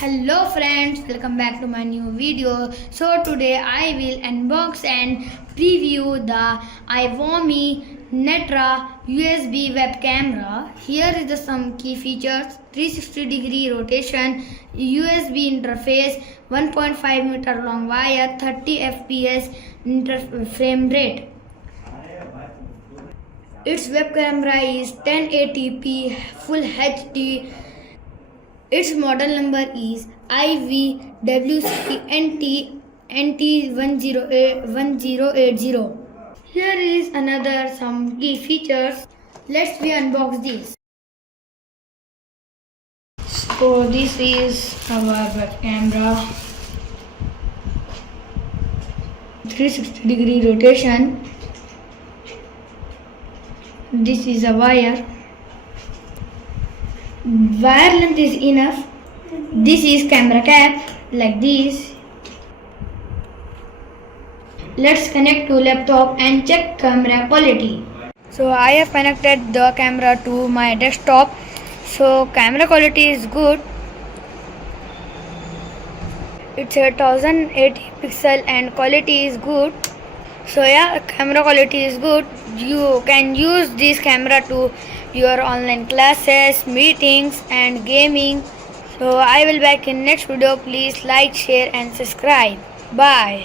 Hello friends, welcome back to my new video. So today I will unbox and preview the iVomi Netra USB web camera. Here is the some key features: 360-degree rotation, USB interface, 1.5 meter long wire, 30 fps frame rate. Its web camera is 1080p Full HD. Its model number is IVWC-NT1080. Here is another some key features. Let's unbox this. So this is our web camera. 360-degree rotation. This is a wire. Wire length is enough. This is camera cap like this. Let's connect to laptop and check camera quality. So I have connected the camera to my desktop. So camera quality is good. It's a 1080 pixel and quality is good. So yeah, camera quality is good. You can use this camera to your online classes, meetings and gaming. So I will back in next video. Please like, share and subscribe. Bye.